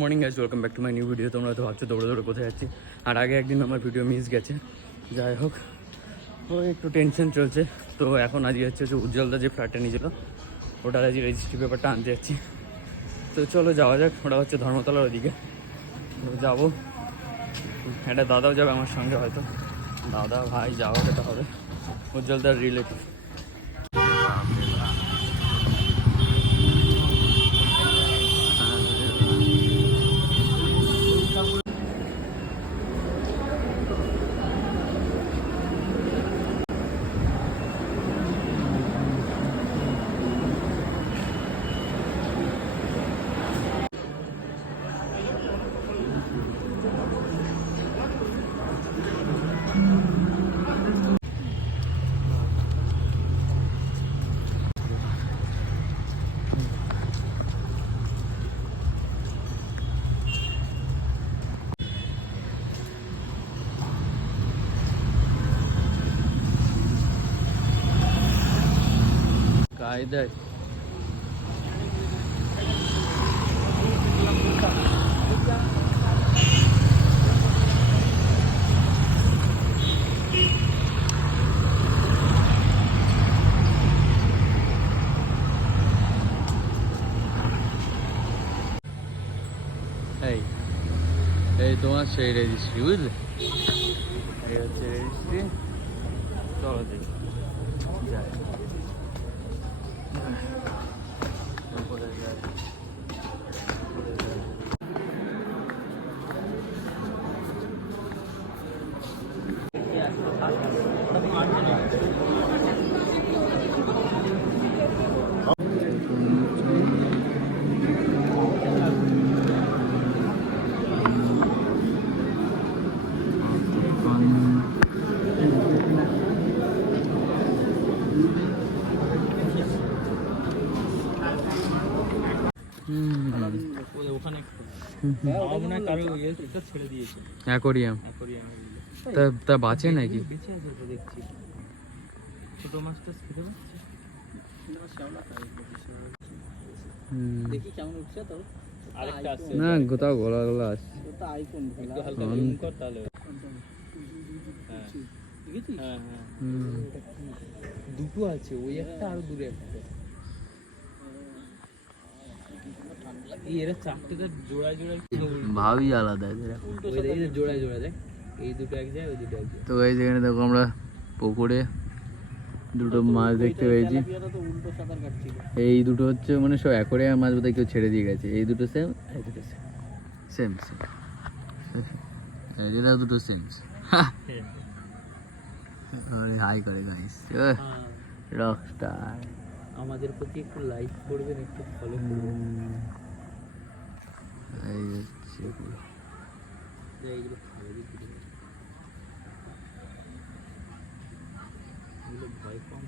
Morning guys, welcome back to my new video. তোমরা তো ভাবছো দৌড়ে দৌড়ে কোথায় যাচ্ছি, আর আগে একদিন আমার ভিডিও মিস গেছে। যাই হোক, ও একটু টেনশন চলছে। তো এখন আজকে হচ্ছে উজ্জ্বলদা যে ফ্ল্যাটটা নিয়েছিল, ওটার আজকে রেজিস্ট্রি পেপারটা আনতে যাচ্ছি। তো চলো যাওয়া যাক। ওটা হচ্ছে ধর্মতলার ওদিকে। তো যাবো, একটা দাদাও যাবে আমার সঙ্গে, হয়তো দাদা ভাই যাওয়া যেতে হবে, উজ্জ্বলদার রিলেটিভ। কায়দায় এই এই তোমার সেই রেজিস্ট্রি, বুঝলে? এই হচ্ছে রেজিস্ট্রি। চলো দেখি যাই। উপরে যাই। অ্যাকোরিয়াম তা বাঁচে নাকি? ছোট মাছটা খেতে পাচ্ছে। দেখি কেমন উঠছে। তো আরেকটা আছে না, কোথাও গলা গলা আসছে। ওটা আইকন একটু হালকা জুম কর তাহলে। হ্যাঁ দেখেছিস? হ্যাঁ হ্যাঁ দুটো আছে, ওই একটা আর দূরে একটা। এরা চারটেটা জোড়ায় জোড়ায় ভাবই আলাদা। জোড়ায় জোড়ায় দেখ, এই দুটো এক যায়, ওই দুটো এক যায়। তো এই যেখানে দেখো আমরা পুকুরে দুটো মাছ দেখতে পেয়েছি। এই দুটো হচ্ছে মানে সব অ্যাকোরিয়াম মাছ বোধহয় কেউ ছেড়ে দিয়ে গেছে। এই দুটো সেম, এই দুটো সেম সেম সেম, এরা দুটো সেম। হাই করে গাইস, রকস্টার। আমাদের প্রতি একটু লাইক করবেন, একটু ফলো করবেন। এই হচ্ছে এইগুলো খাবে দিতে, এগুলো ভয় কম।